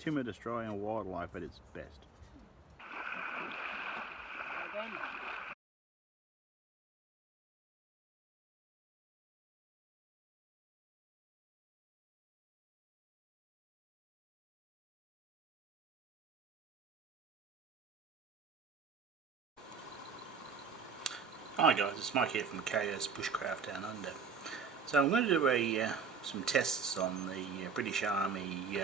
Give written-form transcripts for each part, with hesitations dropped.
timid Australian wildlife at its best. Hi guys, it's Mike here from KS Bushcraft Down Under. So I'm going to do some tests on the British Army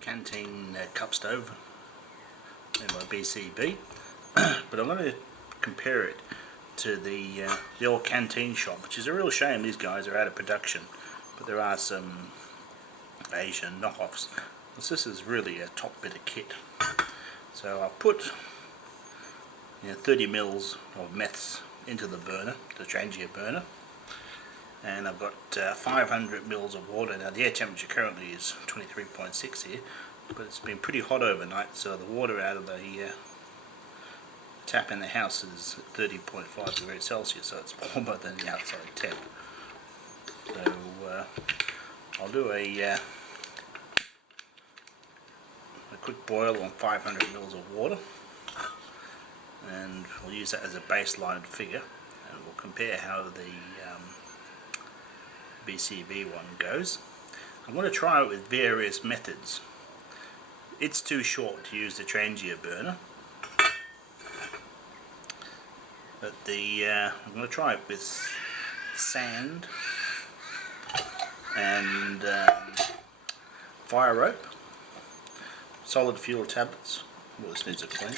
Canteen Cup Stove made by BCB, but I'm going to compare it to the old Canteen Shop, which is a real shame. These guys are out of production, but there are some Asian knockoffs. This is really a top bit of kit. So I've put 30 mils of meths into the burner, the trangia burner, and I've got 500 mils of water. Now the air temperature currently is 23.6 here, but it's been pretty hot overnight, so the water out of the tap in the house is 30.5 degrees Celsius, so it's warmer than the outside tap. So I'll do a quick boil on 500 mils of water, and we'll use that as a baseline figure, and we'll compare how the BCB one goes. I'm going to try it with various methods. It's too short to use the trangia burner, but I'm going to try it with sand and fire rope, solid fuel tablets. Well, this needs a clean.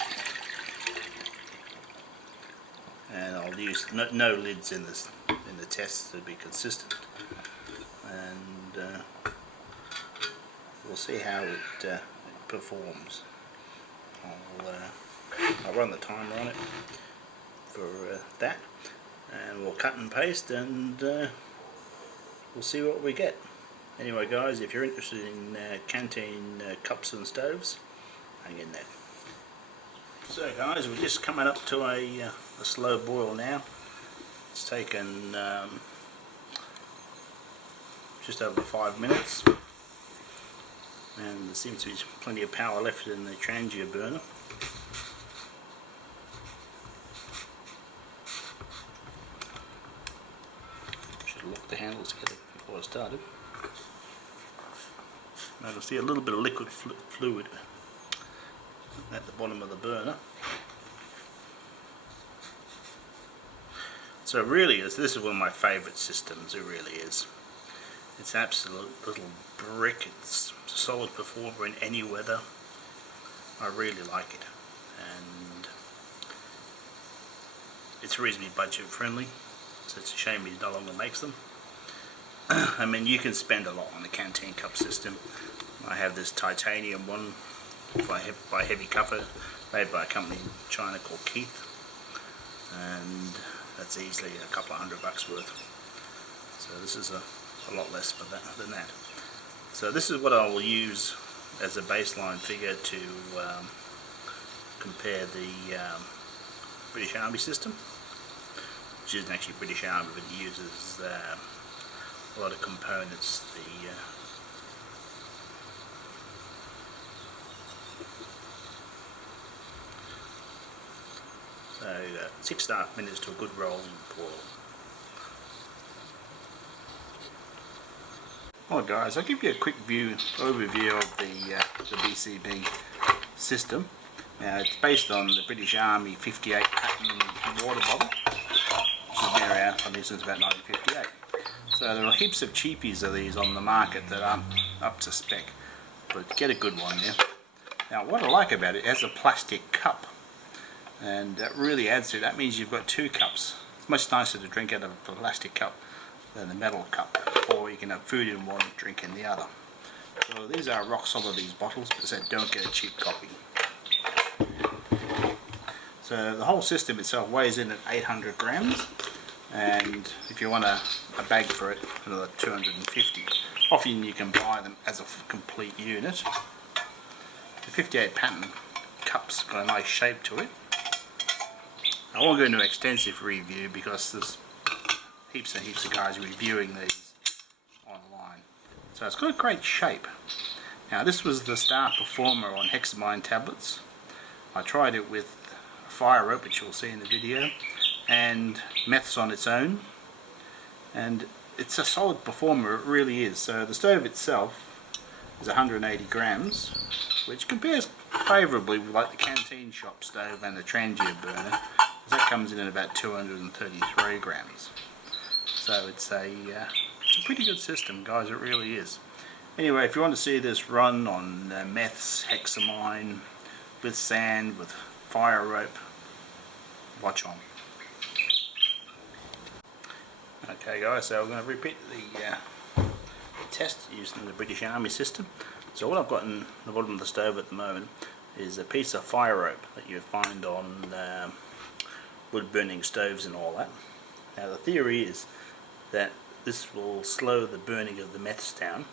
And I'll use no lids in the test to be consistent, and we'll see how it performs. I'll run the timer on it for that, and we'll cut and paste, and we'll see what we get. Anyway guys, if you're interested in canteen cups and stoves, hang in there. So guys, we're just coming up to a slow boil now. It's taken just over 5 minutes, and there seems to be plenty of power left in the trangia burner. Should have locked the handles together before I started. Now you'll see a little bit of liquid fluid at the bottom of the burner. So really, this is one of my favourite systems. It really is. It's an absolute little brick. It's a solid performer in any weather. I really like it, and it's reasonably budget friendly, so it's a shame he no longer makes them. I mean, you can spend a lot on the canteen cup system. I have this titanium one by Heavy Cover, made by a company in China called Keith, and that's easily a couple of $100 worth. So this is a lot less for than that. So this is what I will use as a baseline figure to compare the British Army system, which isn't actually British Army, but it uses a lot of components. So 6.5 minutes to a good rolling boil. Well guys, I'll give you a quick overview of the BCB system. Now it's based on the British Army 58 pattern water bottle, which has been around for since about 1958. So there are heaps of cheapies of these on the market that aren't up to spec, but get a good one there. Now what I like about it, it has a plastic cup, and that really adds to it. That means you've got two cups. It's much nicer to drink out of a plastic cup than a metal cup, or you can have food in one, drink in the other. So these are rock solid, these bottles, but so don't get a cheap copy. So the whole system itself weighs in at 800 grams, and if you want a bag for it, another 250. Often you can buy them as a complete unit. The 58 pattern cup's got a nice shape to it. I won't go into an extensive review because there's heaps and heaps of guys reviewing these online. So it's got a great shape. Now this was the star performer on Hexamine tablets. I tried it with fire rope, which you'll see in the video, and meths on its own, and it's a solid performer, it really is. So the stove itself is 180 grams, which compares favourably with like the Canteen Shop stove and the trangia burner. That comes in at about 233 grams. So it's a pretty good system, guys, it really is. Anyway, if you want to see this run on meths, hexamine, with sand, with fire rope, watch on. Okay guys, so I'm going to repeat the test using the British Army system. So what I've got in the bottom of the stove at the moment is a piece of fire rope that you find on wood burning stoves and all that. Now the theory is that this will slow the burning of the meths down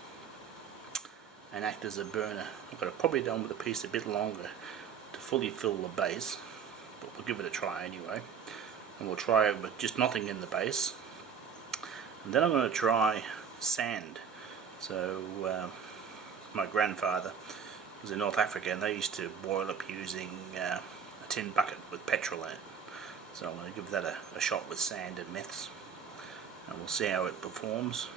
and act as a burner. I've got it probably done with a piece a bit longer to fully fill the base, but we'll give it a try anyway. And we'll try it with just nothing in the base. And then I'm going to try sand. So my grandfather was in North Africa and they used to boil up using a tin bucket with petrol in it. So I'm going to give that a shot with sand and meths, and we'll see how it performs.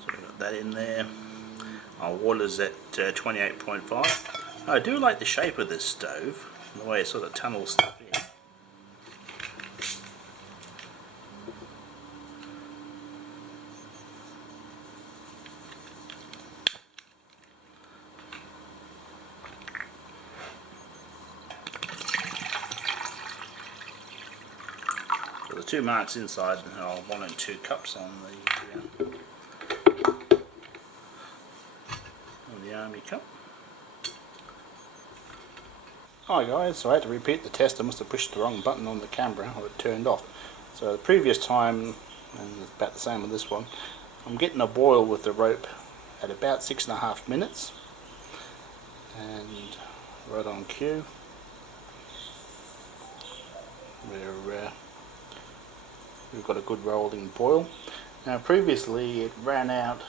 So we've got that in there. Our water's at 28.5. I do like the shape of this stove, the way it sort of tunnels stuff in. So the two marks inside are 1 and 2 cups on the Army cup. Hi guys, so I had to repeat the test. I must have pushed the wrong button on the camera, or it turned off. So the previous time, and it's about the same with this one, I'm getting a boil with the rope at about 6.5 minutes, and right on cue. We've got a good rolling boil. Now previously it ran out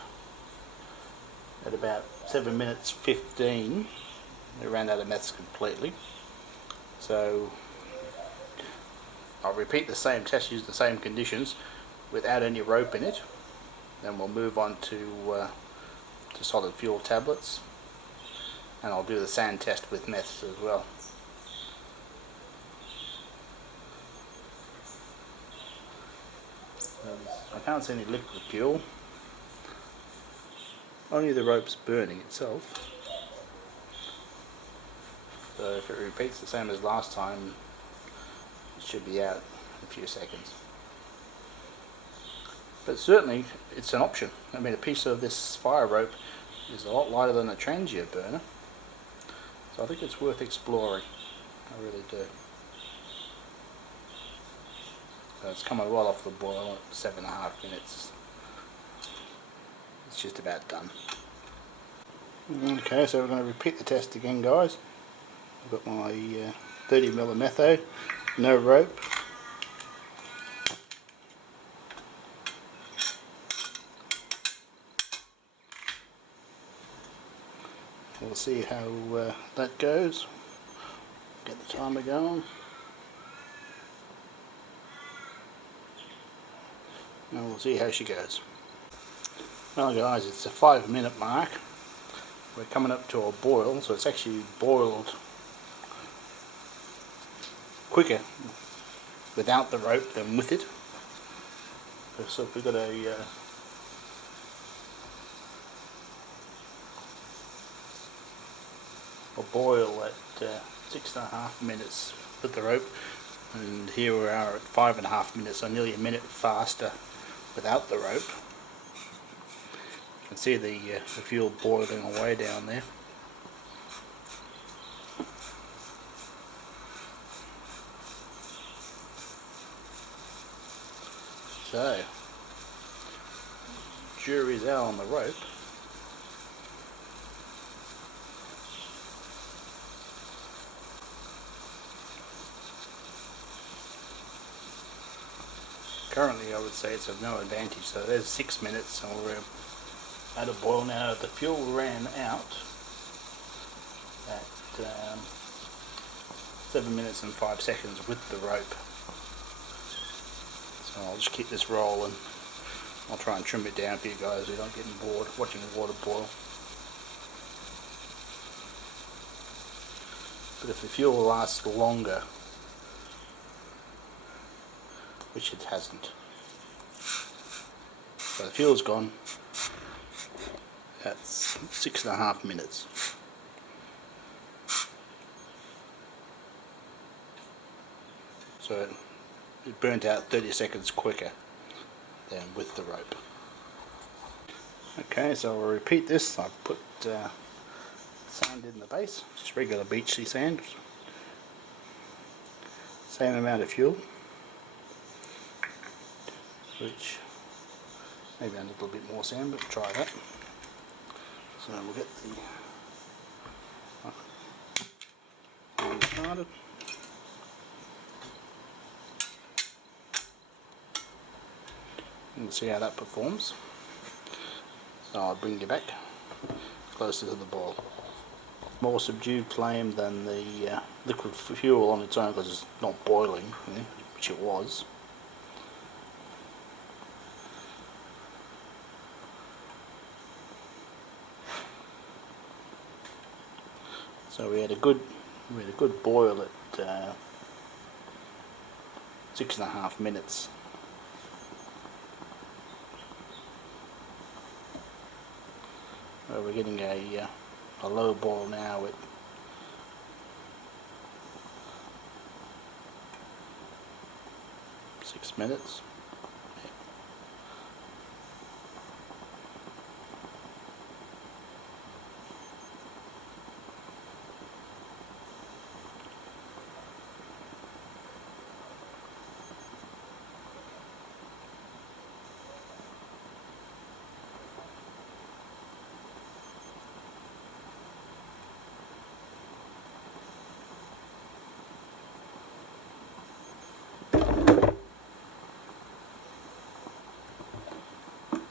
at about 7 minutes 15. It ran out of meths completely. So I'll repeat the same test, use the same conditions without any rope in it. Then we'll move on to solid fuel tablets, and I'll do the sand test with meths as well. I can't see any liquid fuel, only the rope's burning itself. So if it repeats the same as last time, it should be out in a few seconds. But certainly it's an option. I mean, a piece of this fire rope is a lot lighter than a trangia burner, so I think it's worth exploring. I really do. So it's coming well off the boil at 7.5 minutes. It's just about done. Okay, so we're going to repeat the test again, guys. I've got my 30mm metho, no rope. We'll see how that goes. Get the timer going. And we'll see how she goes. Well guys, it's a 5-minute mark. We're coming up to a boil, so it's actually boiled quicker without the rope than with it. So we've got a boil at 6.5 minutes with the rope, and here we are at 5.5 minutes, so nearly a minute faster without the rope. You can see the fuel boiling away down there. So, jury's out on the rope. Currently I would say it's of no advantage, so there's 6 minutes, and we're at a boil now. The fuel ran out at 7 minutes and 5 seconds with the rope. So I'll just keep this rolling. I'll try and trim it down for you guys so you're not getting bored watching the water boil. But if the fuel lasts longer, which it hasn't, so the fuel's gone, that's 6.5 minutes. So it burnt out 30 seconds quicker than with the rope. Okay, so I'll repeat this. I've put sand in the base, just regular beach sea sand. Same amount of fuel, which maybe a little bit more sand, but try that. So we'll get the one started. And see how that performs. So I'll bring you back closer to the boil. More subdued flame than the liquid fuel on its own because it's not boiling, which it was. So we had a good boil at 6.5 minutes. We're getting a low boil now at 6 minutes.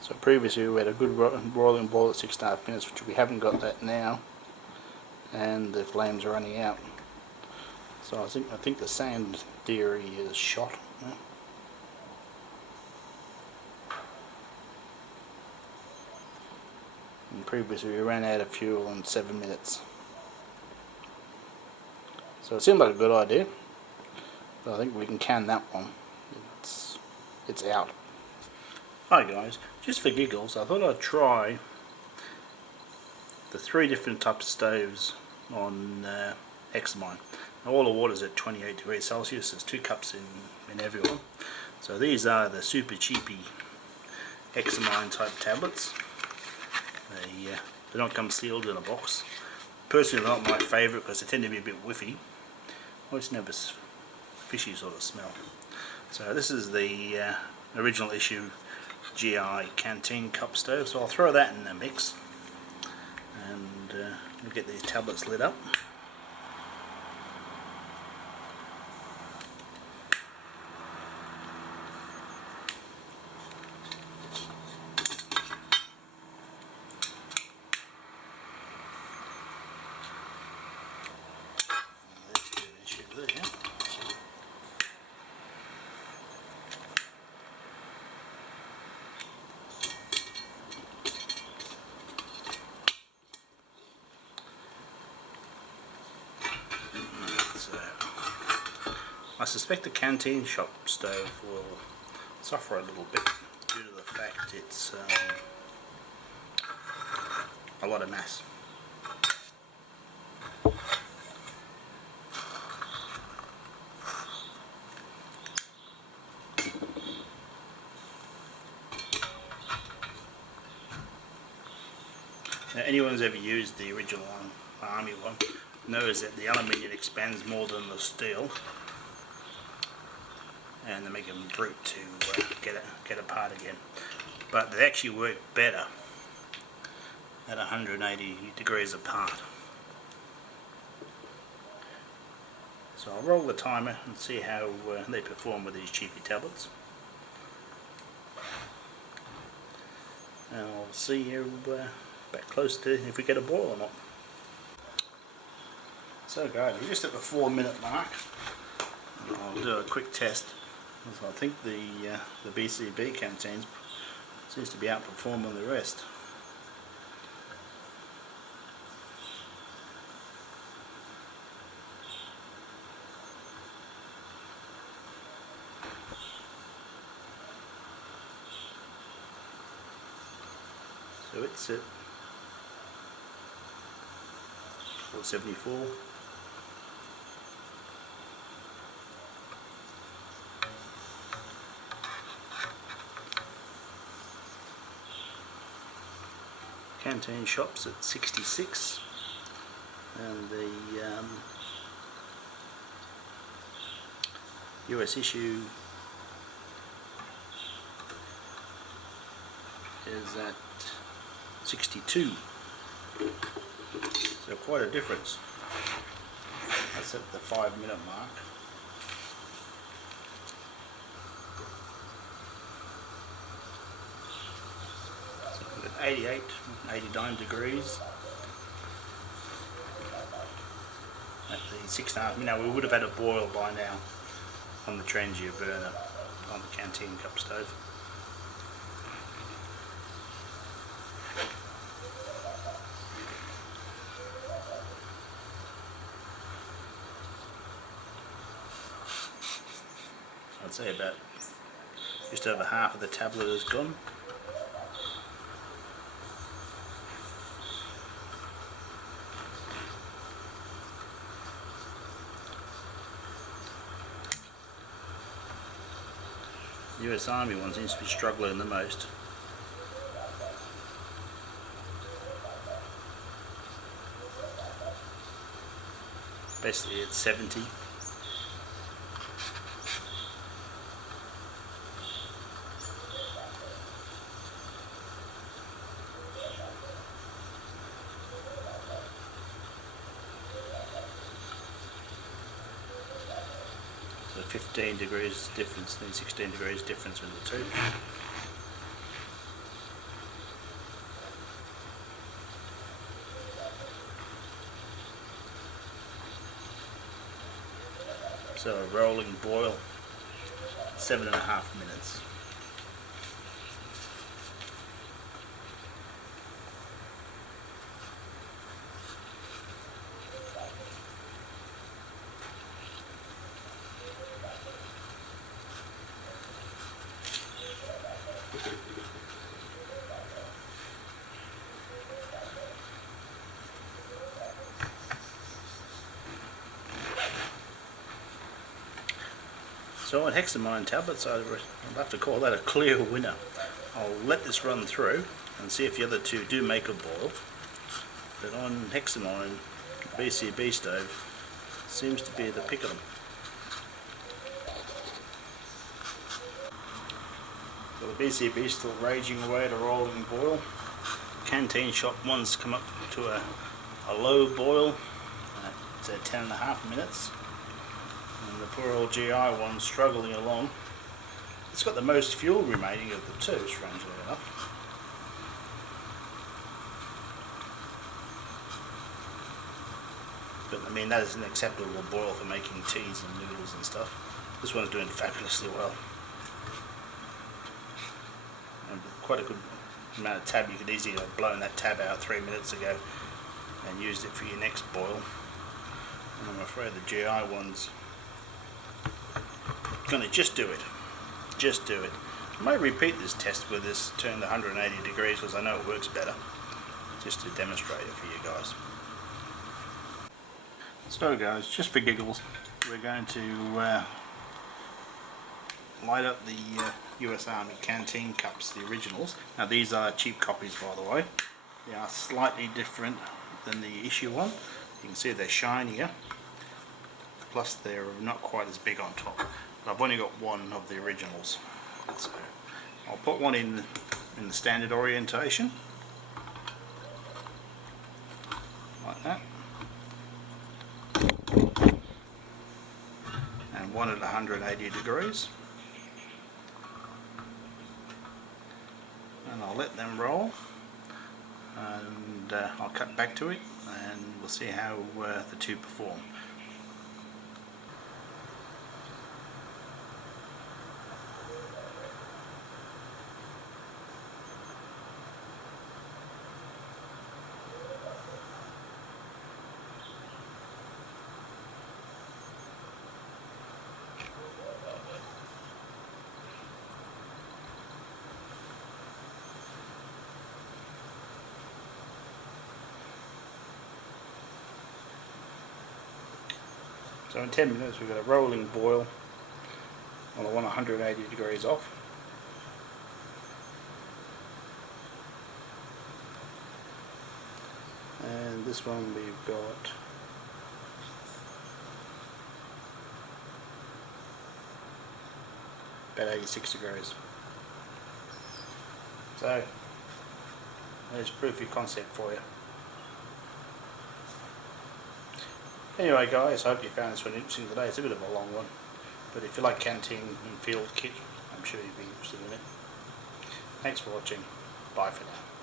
So previously we had a good roiling boil at 6.5 minutes, which we haven't got that now, and the flames are running out. So I think the sand theory is shot. And previously we ran out of fuel in 7 minutes. So it seemed like a good idea, but I think we can can that one. It's out. Hi guys, just for giggles, I thought I'd try the 3 different types of stoves on Hexamine. Now all the water's at 28 degrees Celsius, there's 2 cups in everyone. So these are the super cheapy Hexamine type tablets. They don't come sealed in a box. Personally they're not my favourite because they tend to be a bit whiffy. I just have this fishy sort of smell. So this is the original issue GI Canteen cup stove, so I'll throw that in the mix and we'll get these tablets lit up. I suspect the Canteen Shop stove will suffer a little bit due to the fact it's a lot of mass. Now, anyone who's ever used the original one, the Army one, knows that the aluminium expands more than the steel, and they make them brute to get apart again. But they actually work better at 180 degrees apart. So I'll roll the timer and see how they perform with these cheapy tablets. and I'll see you back close to if we get a boil or not. So guys, we're just at the 4-minute mark. I'll do a quick test. So I think the BCB canteens seems to be outperforming the rest. So it's at 474. Canteen Shop's at 66, and the US issue is at 62, so quite a difference. That's at the 5-minute mark. So we've got 88, 89 degrees at the 6.5. Now we would have had a boil by now on the trangia burner on the Canteen Cup stove. I'd say about just over half of the tablet is gone. The US Army one seems to be struggling the most. Basically it's 70. So 15 degrees difference, then 16 degrees difference in the two. So a rolling boil, 7.5 minutes. So on Hexamine tablets, I'll have to call that a clear winner. I'll let this run through and see if the other two do make a boil. But on Hexamine, BCB stove seems to be the pick of them. So the BCB is still raging away at a rolling boil. Canteen Shop one's come up to a low boil. It's at 10.5 minutes. And the poor old GI one's struggling along. It's got the most fuel remaining of the two, strangely enough. But I mean, that is an acceptable boil for making teas and noodles and stuff. This one's doing fabulously well. And quite a good amount of tab. You could easily have blown that tab out 3 minutes ago and used it for your next boil. And I'm afraid the GI one's gonna just do it. Just do it. I might repeat this test with this turned 180 degrees because I know it works better. Just to demonstrate it for you guys. So guys, just for giggles, we're going to light up the US Army Canteen Cups, the originals. Now these are cheap copies, by the way. They are slightly different than the issue one. You can see they're shinier, plus they're not quite as big on top. But I've only got one of the originals, so I'll put one in the standard orientation, like that, and one at 180 degrees, and I'll I'll let them roll, and I'll cut back to it and we'll see how the two perform. So in 10 minutes we've got a rolling boil. I want 180 degrees off. And this one we've got about 86 degrees. So there's proof of concept for you. Anyway guys, I hope you found this one interesting today. It's a bit of a long one, but if you like canteen and field kit, I'm sure you'd be interested in it. Thanks for watching. Bye for now.